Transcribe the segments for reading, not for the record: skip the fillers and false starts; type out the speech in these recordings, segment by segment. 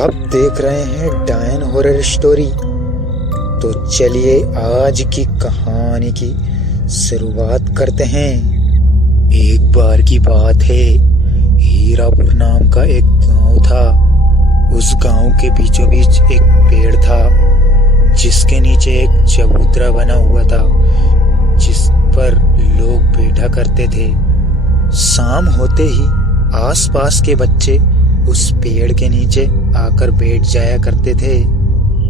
आप देख रहे हैं डायन हॉरर स्टोरी। तो चलिए आज की कहानी की शुरुआत करते हैं। एक बार की बात है, हीरापुर नाम का एक गांव था। उस गांव के बीचों बीच एक पेड़ था जिसके नीचे एक चबूतरा बना हुआ था जिस पर लोग बैठा करते थे। शाम होते ही आसपास के बच्चे उस पेड़ के नीचे आकर बैठ जाया करते थे।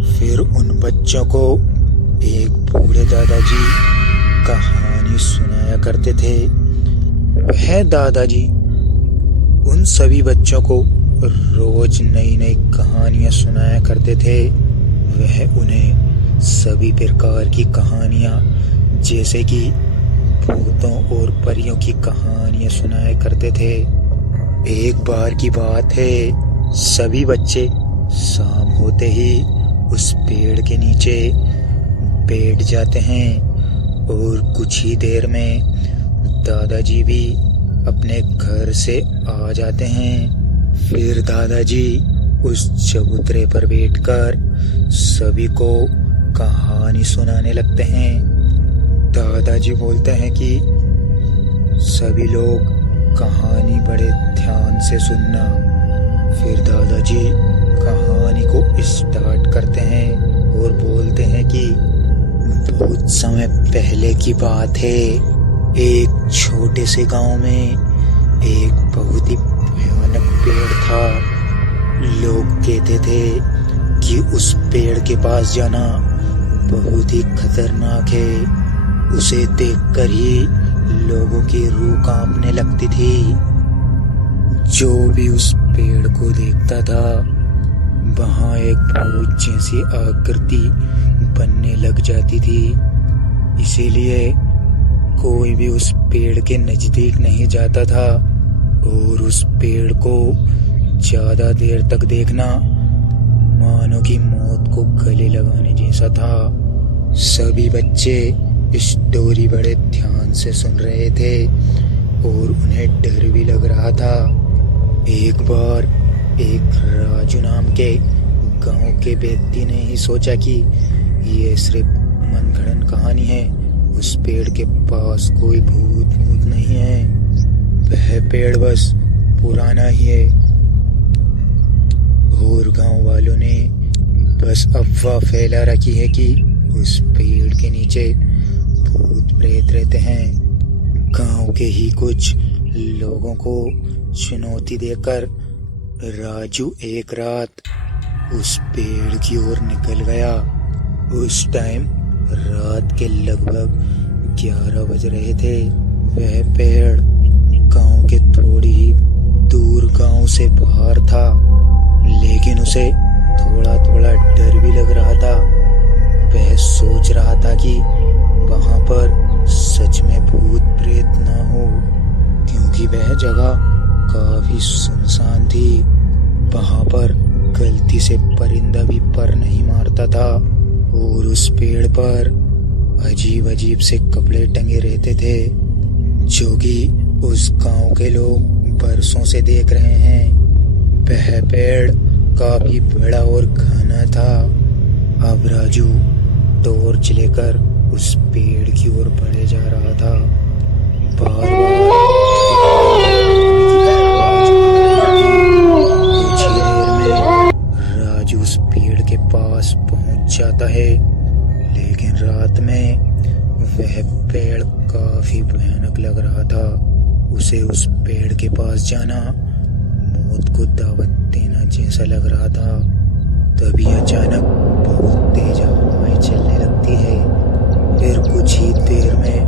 फिर उन बच्चों को एक बूढ़े दादाजी कहानी सुनाया करते थे। वह दादाजी उन सभी बच्चों को रोज नई नई कहानियां सुनाया करते थे। वह उन्हें सभी प्रकार की कहानियां जैसे कि भूतों और परियों की कहानियां सुनाया करते थे। एक बार की बात है, सभी बच्चे शाम होते ही उस पेड़ के नीचे बैठ जाते हैं और कुछ ही देर में दादाजी भी अपने घर से आ जाते हैं। फिर दादाजी उस चबूतरे पर बैठकर सभी को कहानी सुनाने लगते हैं। दादाजी बोलते हैं कि सभी लोग कहानी बड़े ध्यान से सुनना। फिर दादाजी कहानी को स्टार्ट करते हैं और बोलते हैं कि बहुत समय पहले की बात है। एक छोटे से गांव में एक बहुत ही भयानक पेड़ था। लोग कहते थे कि उस पेड़ के पास जाना बहुत ही खतरनाक है। उसे देखकर ही लोगों की रूह कांपने लगती थी। जो भी उस पेड़ को देखता था वहां एक भूत जैसी आकृति बनने लग जाती थी। इसीलिए कोई भी उस पेड़ के नजदीक नहीं जाता था और उस पेड़ को ज्यादा देर तक देखना मानो कि मौत को गले लगाने जैसा था। सभी बच्चे स्टोरी बड़े ध्यान से सुन रहे थे और उन्हें डर भी लग रहा था। एक बार एक राजू नाम के गांव के व्यक्ति ने ही सोचा कि ये सिर्फ मनगढ़ंत कहानी है, उस पेड़ के पास कोई भूत नहीं है, वह पेड़ बस पुराना ही है। और गांव वालों ने बस अफवाह फैला रखी है कि उस पेड़ के नीचे भूत प्रेत रहते हैं। गांव के ही कुछ लोगों को चुनौती देकर राजू एक रात उस पेड़ की ओर निकल गया। उस टाइम रात के लगभग 11 बज रहे थे। वह पेड़ गांव के थोड़ी ही दूर गांव से बाहर था, लेकिन उसे थोड़ा थोड़ा डर भी लग रहा था। वह सोच रहा था कि वहां पर सच में भूत प्रेत ना हो, क्योंकि वह जगह काफी सुनसान थी। वहां पर गलती से परिंदा भी पर नहीं मारता था और उस पेड़ पर अजीब अजीब से कपड़े टंगे रहते थे जो कि उस गांव के लोग बरसों से देख रहे हैं। वह पेड़ काफी बड़ा और घना था। अब राजू टॉर्च लेकर उस पेड़ की ओर बढ़े जा रहा था। बार बार कुछ ही देर में राजू उस पेड़ के पास पहुंच जाता है, लेकिन रात में वह पेड़ काफी भयानक लग रहा था। उसे उस पेड़ के पास जाना मौत को दावत देना जैसा लग रहा था। तभी अचानक बहुत तेज हवाएं चलने लगती है। फिर कुछ ही देर में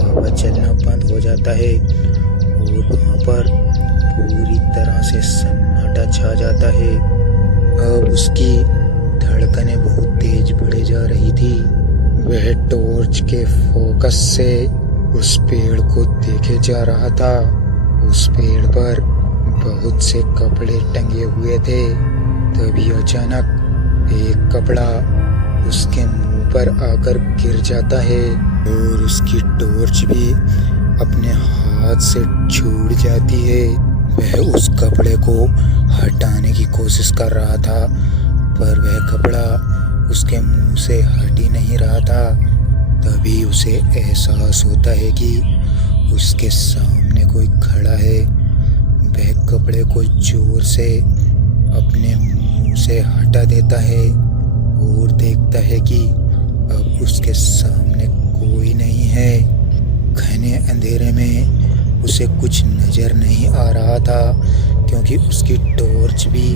हवा चलना बंद हो जाता है और वहां पर पूरी तरह से सन्नाटा छा जाता है। अब उसकी धड़कनें बहुत तेज बढ़े जा रही थी। वह टॉर्च के फोकस से उस पेड़ को देखे जा रहा था। उस पेड़ पर बहुत से कपड़े टंगे हुए थे। तभी अचानक एक कपड़ा उसके मुंह पर आकर गिर जाता है और उसकी टॉर्च भी अपने हाथ से छूट जाती है। वह उस कपड़े को हटाने की कोशिश कर रहा था, पर वह कपड़ा उसके मुंह से हट ही नहीं रहा था। तभी उसे एहसास होता है कि उसके सामने कोई खड़ा है। वह कपड़े को जोर से अपने मुंह से हटा देता है और देखता है कि अब उसके सामने कोई नहीं है। घने अंधेरे में उसे कुछ नजर नहीं आ रहा था, क्योंकि उसकी टॉर्च भी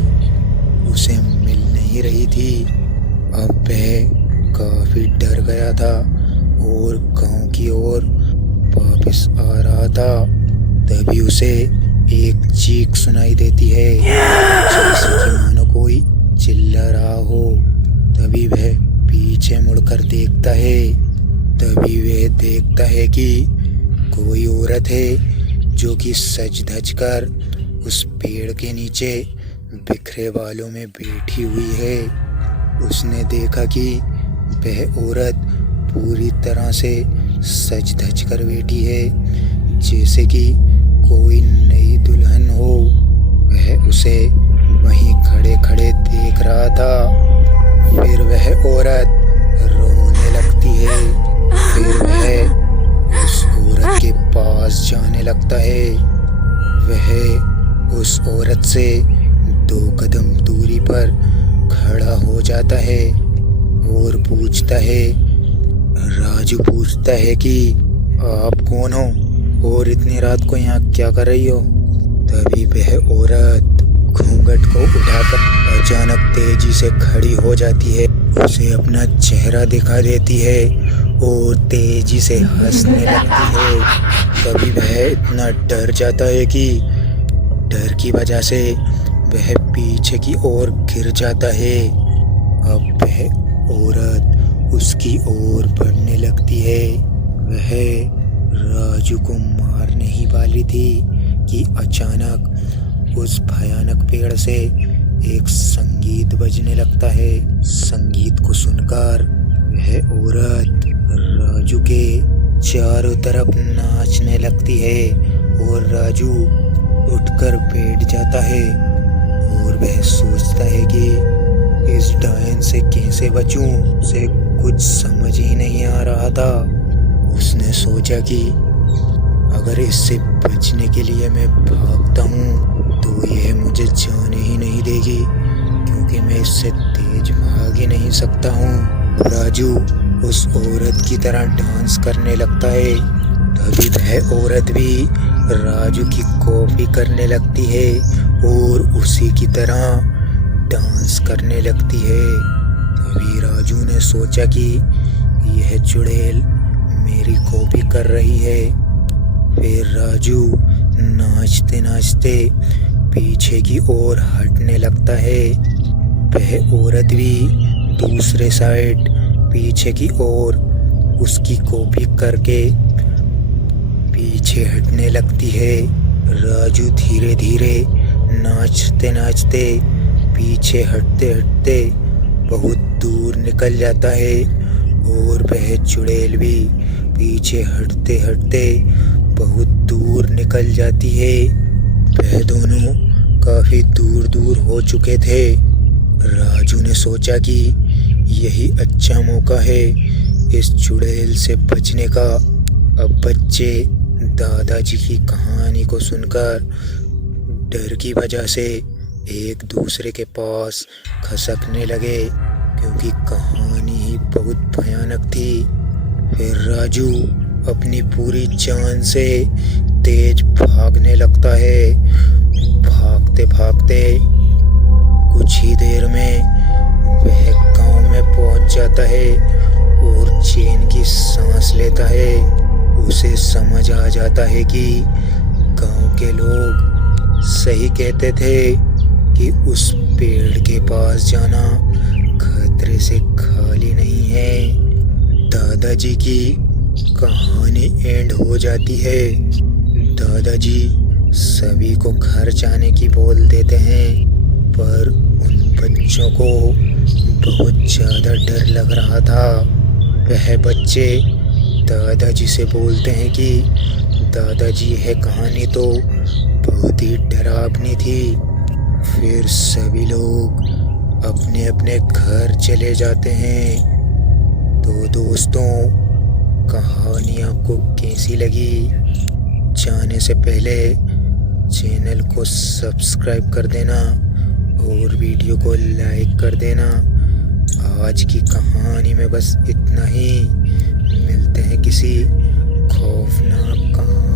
उसे मिल नहीं रही थी। अब वह काफी डर गया था और गांव की ओर वापस आ रहा था। तभी उसे एक चीख सुनाई देती है, जैसे कि मानो कोई चिल्ला रहा हो। तभी वह पीछे मुड़कर देखता है। तभी वह देखता है कि कोई औरत है जो कि सज धज कर उस पेड़ के नीचे बिखरे बालों में बैठी हुई है। उसने देखा कि वह औरत पूरी तरह से सज धज कर बैठी है, जैसे कि कोई नई दुल्हन हो। वह उसे वहीं खड़े खड़े देख रहा था। फिर वह औरत रोने लगती है। फिर वह उस औरत के पास जाने लगता है। वह उस औरत से 2 कदम दूरी पर खड़ा हो जाता है और पूछता है, राजू पूछता है कि आप कौन हो और इतनी रात को यहाँ क्या कर रही हो। तभी वह औरत घूंघट को उठाकर अचानक तेजी से खड़ी हो जाती है। उसे अपना चेहरा दिखा देती है और तेजी से हंसने लगती है। तभी वह इतना डर जाता है कि डर की वजह से वह पीछे की ओर गिर जाता है। अब वह औरत उसकी ओर बढ़ने लगती है। वह राजू को मारने ही वाली थी कि अचानक उस भयानक पेड़ से एक संगीत बजने लगता है। संगीत को सुनकर वह औरत राजू के चारों तरफ नाचने लगती है और राजू उठकर बैठ जाता है और वह सोचता है कि इस डायन से कैसे बचूं। उसे कुछ समझ ही नहीं आ रहा था। उसने सोचा कि अगर इससे बचने के लिए मैं भागता हूँ तो यह मुझे जाने ही नहीं देगी, क्योंकि मैं इससे तेज भाग ही नहीं सकता हूँ। राजू उस औरत की तरह डांस करने लगता है। तभी वह औरत भी राजू की कॉपी करने लगती है और उसी की तरह डांस करने लगती है। तभी राजू ने सोचा कि यह चुड़ैल मेरी कॉपी कर रही है। फिर राजू नाचते नाचते पीछे की ओर हटने लगता है। वह औरत भी दूसरे साइड पीछे की ओर उसकी कॉपी करके पीछे हटने लगती है। राजू धीरे धीरे नाचते नाचते पीछे हटते हटते बहुत दूर निकल जाता है और वह चुड़ैल भी पीछे हटते हटते बहुत दूर निकल जाती है। वह दोनों काफी दूर दूर हो चुके थे। राजू ने सोचा कि यही अच्छा मौका है इस चुड़ैल से बचने का। अब बच्चे दादाजी की कहानी को सुनकर डर की वजह से एक दूसरे के पास खसकने लगे, क्योंकि कहानी ही बहुत भयानक थी। फिर राजू अपनी पूरी जान से तेज भागने लगता है। भागते भागते कुछ ही देर में वह गांव में पहुंच जाता है और चैन की सांस लेता है। उसे समझ आ जाता है कि गांव के लोग सही कहते थे कि उस पेड़ के पास जाना खतरे से खाली नहीं है। दादाजी की कहानी एंड हो जाती है। दादाजी सभी को घर जाने की बोल देते हैं, पर उन बच्चों को बहुत ज़्यादा डर लग रहा था। वह बच्चे दादाजी से बोलते हैं कि दादाजी यह कहानी तो बहुत ही डरावनी थी। फिर सभी लोग अपने अपने घर चले जाते हैं। तो दोस्तों, कहानी आपको कैसी लगी? जाने से पहले चैनल को सब्सक्राइब कर देना और वीडियो को लाइक कर देना। आज की कहानी में बस इतना ही। मिलते हैं किसी खौफनाक कहानी